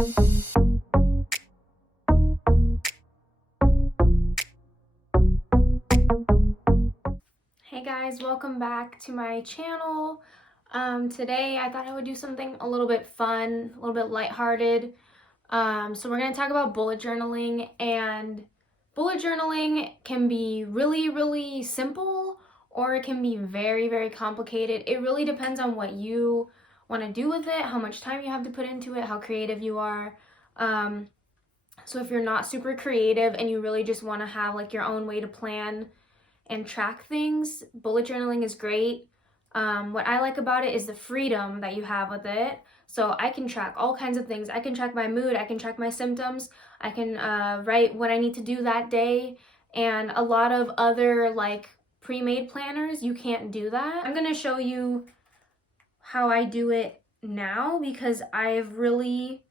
Hey guys, welcome back to my channel. Today I thought I would do something a little bit fun, a little bit lighthearted. So we're going to talk about bullet journaling, and bullet journaling can be really simple, or it can be very complicated. It really depends on what you want to do with it, how much time you have to put into it, how creative you are. So if you're not super creative and you really just want to have like your own way to plan and track things, bullet journaling is great. What I like about it is the freedom that you have with it. So I can track all kinds of things. I can track my mood, I can track my symptoms, I can write what I need to do that day, and a lot of other like pre-made planners, you can't do that. I'm gonna show you how I do it now because I've really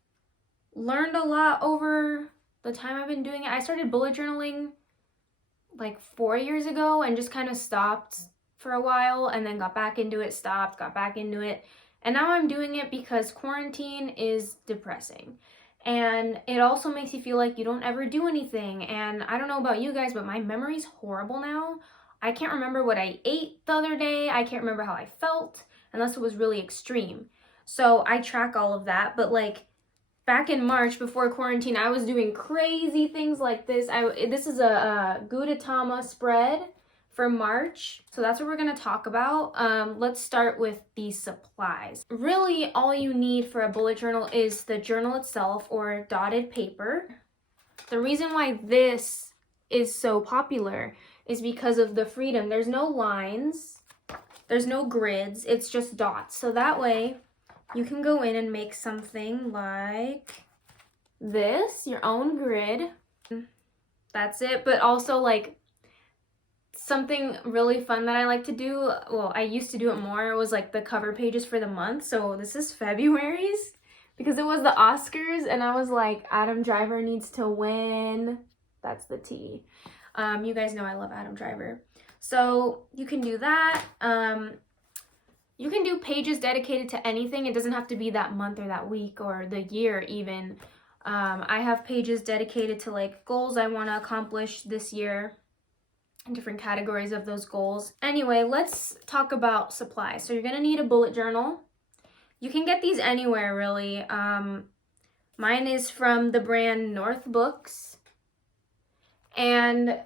learned a lot over the time I've been doing it. I started bullet journaling like 4 years ago and just kind of stopped for a while and then got back into it, stopped, got back into it. And now I'm doing it because quarantine is depressing. And it also makes you feel like you don't ever do anything. And I don't know about you guys, but my memory's horrible now. I can't remember what I ate the other day. I can't remember how I felt unless it was really extreme. So I track all of that, but like back in March before quarantine, I was doing crazy things like this. This is a Gudetama spread for March. So that's what we're going to talk about. Let's start with the supplies. Really, all you need for a bullet journal is the journal itself or dotted paper. The reason why this is so popular is because of the freedom. There's no lines, there's no grids, it's just dots. So that way you can go in and make something like this, your own grid. That's it. But also like something really fun that I like to do, well, I used to do it more, it was like the cover pages for the month. So this is February's because it was the Oscars and I was like, Adam Driver needs to win. That's the T. You guys know I love Adam Driver. So you can do that. You can do pages dedicated to anything. It doesn't have to be that month or that week or the year even. I have pages dedicated to like goals I want to accomplish this year, different categories of those goals. Anyway, let's talk about supplies. So you're going to need a bullet journal. You can get these anywhere really. Mine is from the brand North Books. And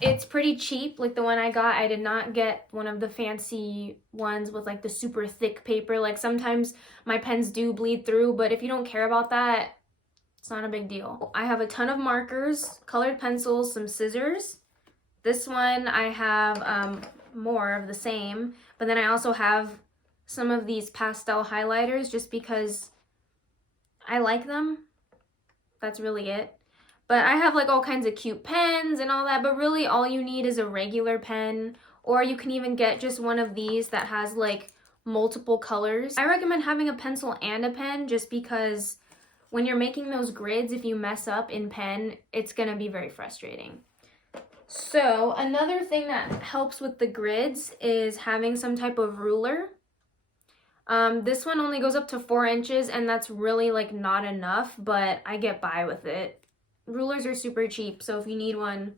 it's pretty cheap. Like the one I got, I did not get one of the fancy ones with like the super thick paper. Like sometimes my pens do bleed through, but if you don't care about that, it's not a big deal. I have a ton of markers, colored pencils, some scissors. This one I have more of the same, but then I also have some of these pastel highlighters just because I like them. That's really it. But I have like all kinds of cute pens and all that, but really all you need is a regular pen, or you can even get just one of these that has like multiple colors. I recommend having a pencil and a pen just because when you're making those grids, if you mess up in pen, it's gonna be very frustrating. So another thing that helps with the grids is having some type of ruler. This one only goes up to 4 inches and that's really like not enough, but I get by with it. Rulers are super cheap, so if you need one,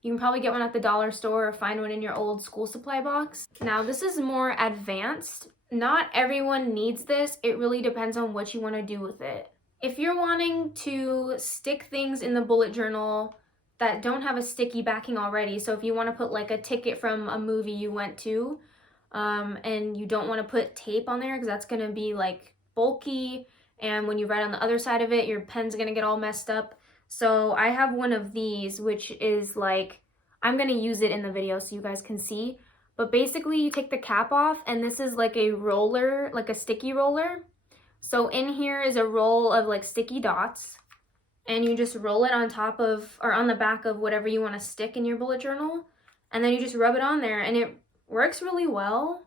you can probably get one at the dollar store or find one in your old school supply box. Now, this is more advanced. Not everyone needs this. It really depends on what you want to do with it. If you're wanting to stick things in the bullet journal that don't have a sticky backing already, so if you want to put like a ticket from a movie you went to, and you don't want to put tape on there because that's going to be like bulky, and when you write on the other side of it, your pen's going to get all messed up. So I have one of these, which is like, I'm going to use it in the video so you guys can see. But basically you take the cap off and this is like a roller, like a sticky roller. So in here is a roll of like sticky dots and you just roll it on top of, or on the back of whatever you want to stick in your bullet journal. And then you just rub it on there and it works really well.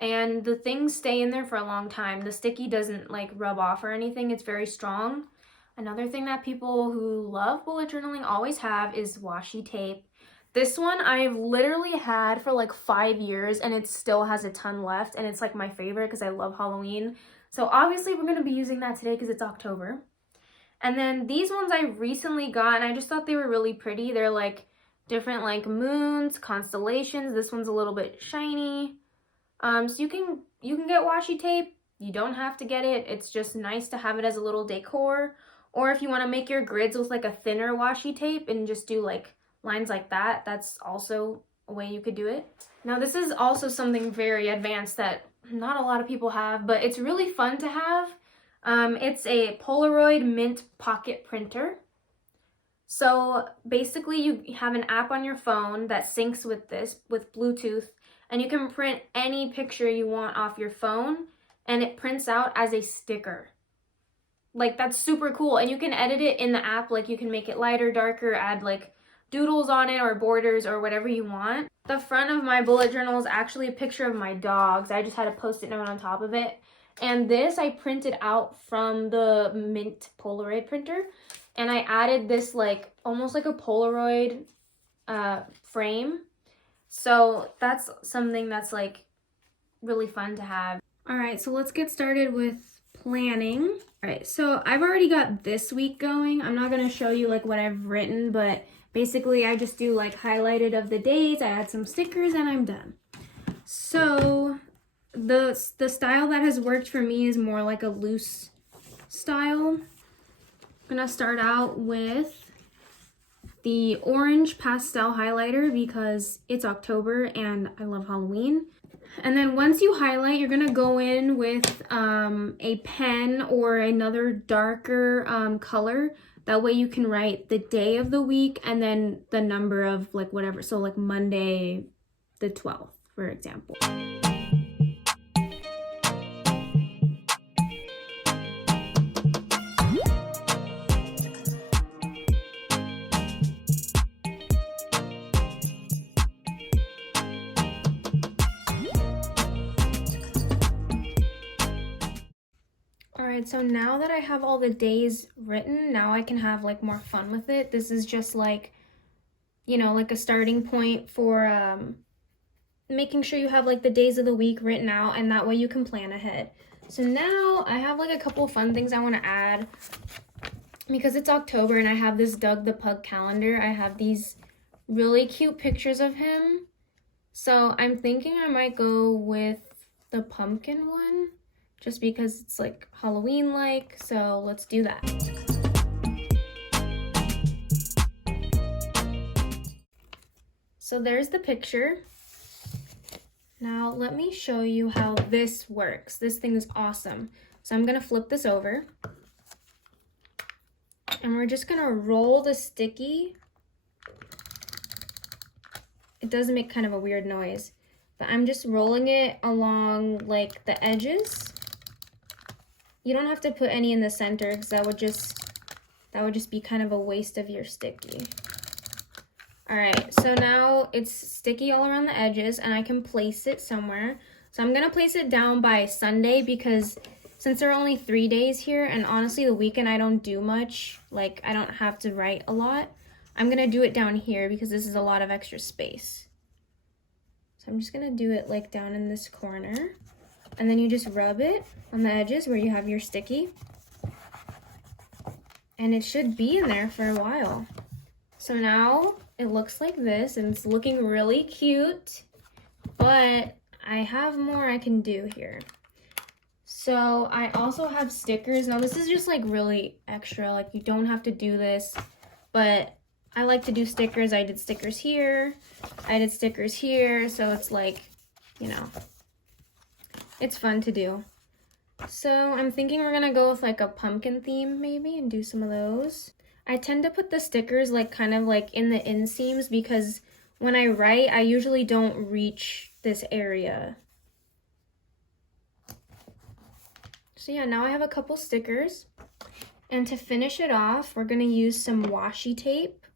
And the things stay in there for a long time. The sticky doesn't like rub off or anything. It's very strong. Another thing that people who love bullet journaling always have is washi tape. This one I've literally had for like 5 years and it still has a ton left and it's like my favorite because I love Halloween. So obviously we're going to be using that today because it's October. And then these ones I recently got, and I just thought they were really pretty. They're like different like moons, constellations. This one's a little bit shiny. So you can get washi tape. You don't have to get it. It's just nice to have it as a little decor. Or if you want to make your grids with like a thinner washi tape and just do like lines like that, that's also a way you could do it. Now this is also something very advanced that not a lot of people have, but it's really fun to have. It's a Polaroid mint pocket printer. So basically you have an app on your phone that syncs with this, with Bluetooth, and you can print any picture you want off your phone, and it prints out as a sticker. Like, that's super cool, and you can edit it in the app. Like, you can make it lighter, darker, add like doodles on it or borders or whatever you want. The front of my bullet journal is actually a picture of my dogs. I just had a post-it note on top of it. And this I printed out from the Mint Polaroid printer. And I added this like, almost like a Polaroid frame. So that's something that's like really fun to have. All right, so let's get started with planning. All right, so I've already got this week going. I'm not gonna show you like what I've written, but basically I just do like highlighted of the days, I add some stickers, and I'm done. So the style that has worked for me is more like a loose style. I'm gonna start out with the orange pastel highlighter because it's October and I love Halloween. And then once you highlight, you're gonna go in with a pen or another darker color. That way you can write the day of the week and then the number of like whatever. So like Monday the 12th, for example. Alright, so now that I have all the days written, now I can have like more fun with it. This is just like, you know, like a starting point for making sure you have like the days of the week written out, and that way you can plan ahead. So now I have like a couple fun things I want to add because it's October and I have this Doug the Pug calendar. I have these really cute pictures of him. So I'm thinking I might go with the pumpkin one, just because it's like Halloween-like, so let's do that. So there's the picture. Now let me show you how this works. This thing is awesome. So I'm gonna flip this over. And we're just gonna roll the sticky. It does make kind of a weird noise, but I'm just rolling it along like the edges. You don't have to put any in the center because that would just be kind of a waste of your sticky. All right, so now it's sticky all around the edges and I can place it somewhere. So I'm gonna place it down by Sunday because since there are only 3 days here, and honestly the weekend I don't do much, like I don't have to write a lot, I'm gonna do it down here because this is a lot of extra space. So I'm just gonna do it like down in this corner. And then you just rub it on the edges where you have your sticky. And it should be in there for a while. So now it looks like this and it's looking really cute, but I have more I can do here. So I also have stickers. Now this is just like really extra, like you don't have to do this, but I like to do stickers. I did stickers here, I did stickers here, so it's like, you know, it's fun to do. So I'm thinking we're gonna go with like a pumpkin theme maybe and do some of those. I tend to put the stickers like kind of like in the inseams because when I write, I usually don't reach this area. So yeah, now I have a couple stickers. And to finish it off, we're gonna use some washi tape.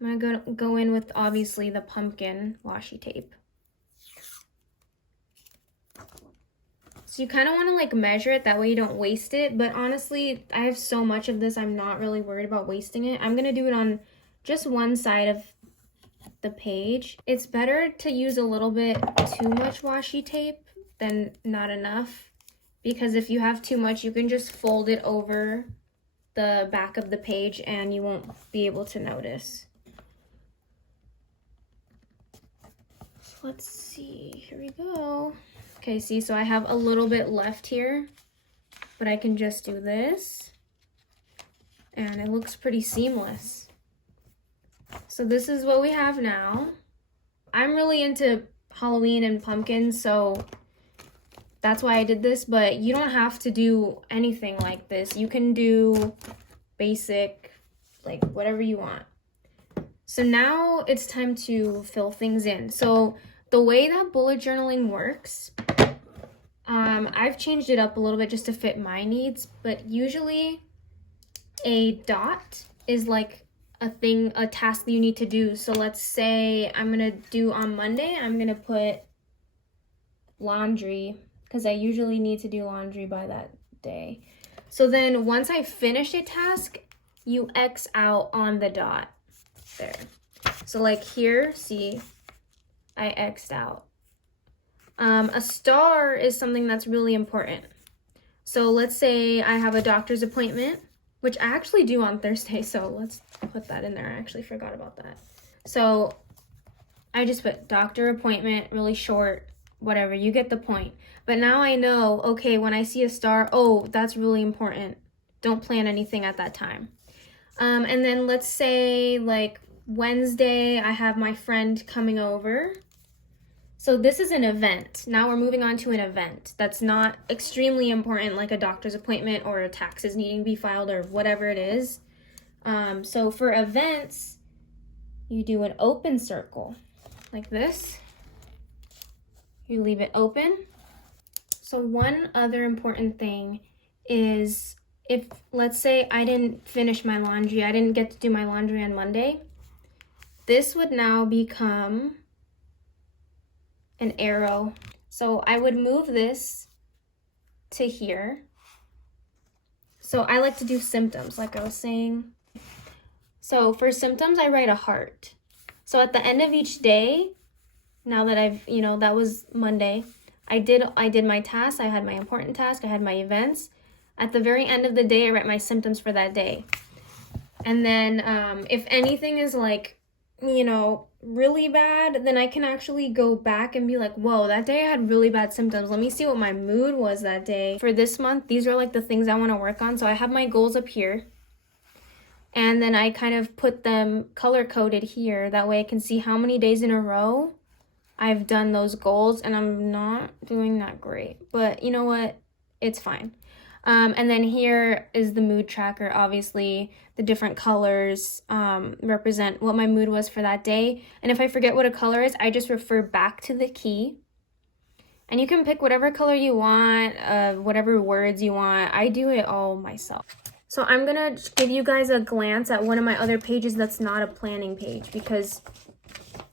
I'm gonna go in with obviously the pumpkin washi tape. So you kind of want to like measure it, that way you don't waste it. But honestly, I have so much of this, I'm not really worried about wasting it. I'm going to do it on just one side of the page. It's better to use a little bit too much washi tape than not enough, because if you have too much, you can just fold it over the back of the page and you won't be able to notice. So let's see, here we go. Okay, see, so I have a little bit left here, but I can just do this and it looks pretty seamless. So this is what we have now. I'm really into Halloween and pumpkins, so that's why I did this, but you don't have to do anything like this. You can do basic, like whatever you want. So now it's time to fill things in. So the way that bullet journaling works, I've changed it up a little bit just to fit my needs, but usually a dot is like a task that you need to do. So let's say I'm gonna do on Monday, I'm gonna put laundry, because I usually need to do laundry by that day. So then once I finish a task, you X out on the dot there. So like here, see, I X'd out. A star is something that's really important. So let's say I have a doctor's appointment, which I actually do on Thursday, so let's put that in there. I actually forgot about that. So I just put doctor appointment, really short, whatever, you get the point. But now I know, okay, when I see a star, oh, that's really important. Don't plan anything at that time. And then let's say like Wednesday, I have my friend coming over. So this is an event. Now we're moving on to an event that's not extremely important, like a doctor's appointment or taxes needing to be filed or whatever it is. So for events, you do an open circle like this. You leave it open. So one other important thing is if, let's say I didn't finish my laundry, I didn't get to do my laundry on Monday, this would now become an arrow. So I would move this to here. So I like to do symptoms, like I was saying. So for symptoms, I write a heart. So at the end of each day, now that I've, that was Monday, I did my tasks, I had my important task, I had my events. At the very end of the day, I write my symptoms for that day. And then if anything is like, really bad, then I can actually go back and be like, whoa, that day I had really bad symptoms. Let me see what my mood was that day. For this month, these are like the things I want to work on. So I have my goals up here. And then I kind of put them color-coded here. That way I can see how many days in a row I've done those goals. And I'm not doing that great. But you know what? It's fine. And then here is the mood tracker. Obviously, the different colors represent what my mood was for that day. And if I forget what a color is, I just refer back to the key. And you can pick whatever color you want, whatever words you want. I do it all myself. So I'm going to give you guys a glance at one of my other pages that's not a planning page, because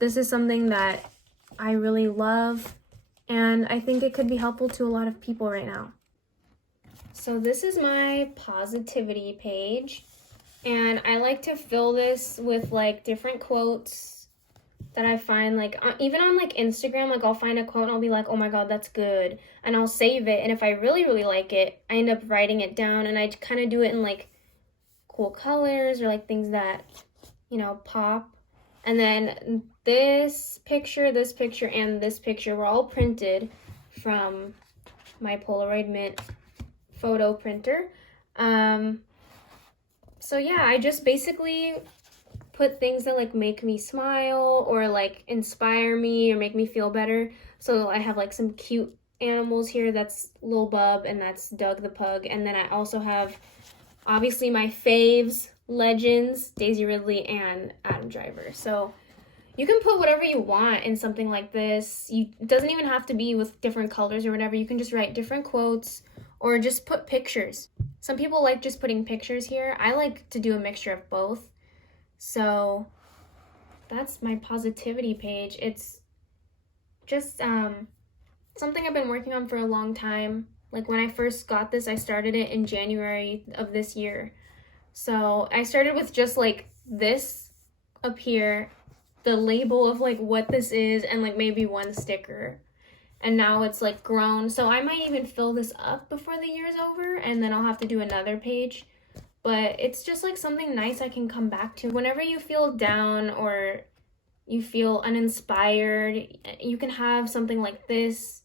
this is something that I really love. And I think it could be helpful to a lot of people right now. So this is my positivity page, and I like to fill this with like different quotes that I find, like even on like Instagram, like I'll find a quote and I'll be like, oh my god, that's good, and I'll save it. And if I really like it, I end up writing it down, and I kind of do it in like cool colors or like things that pop. And then this picture, and this picture were all printed from my Polaroid Mint photo printer. So yeah, I just basically put things that like make me smile or like inspire me or make me feel better. So I have like some cute animals here. That's Lil Bub and that's Doug the pug. And then I also have obviously my faves, legends, Daisy Ridley and Adam Driver. So you can put whatever you want in something like this. It doesn't even have to be with different colors or whatever. You can just write different quotes or just put pictures. Some people like just putting pictures here. I like to do a mixture of both. So that's my positivity page. It's just something I've been working on for a long time. Like when I first got this, I started it in January of this year. So I started with just like this up here, the label of like what this is, and like maybe one sticker. and now it's like grown. So I might even fill this up before the year's over, and then I'll have to do another page. But it's just like something nice I can come back to. Whenever you feel down or you feel uninspired, you can have something like this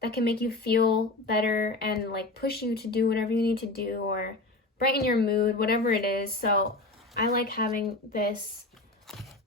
that can make you feel better and like push you to do whatever you need to do or brighten your mood, whatever it is. So I like having this,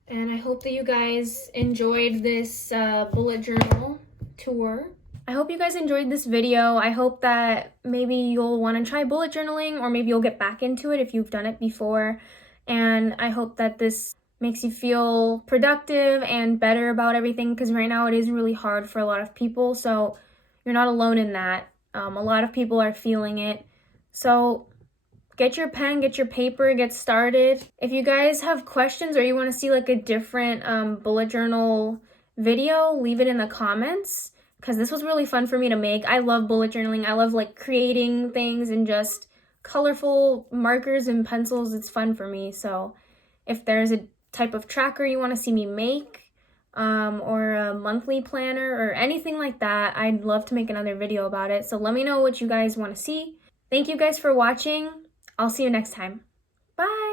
and I hope that you guys enjoyed this bullet journal tour. I hope you guys enjoyed this video. I hope that maybe you'll want to try bullet journaling, or maybe you'll get back into it if you've done it before. And I hope that this makes you feel productive and better about everything, because right now it is really hard for a lot of people. So you're not alone in that. A lot of people are feeling it. So get your pen, get your paper, get started. If you guys have questions or you want to see like a different bullet journal video, leave it in the comments, because this was really fun for me to make. I love bullet journaling. I love like creating things and just colorful markers and pencils. It's fun for me. So if there's a type of tracker you want to see me make, or a monthly planner or anything like that, I'd love to make another video about it. So let me know what you guys want to see. Thank you guys for watching. I'll see you next time. Bye!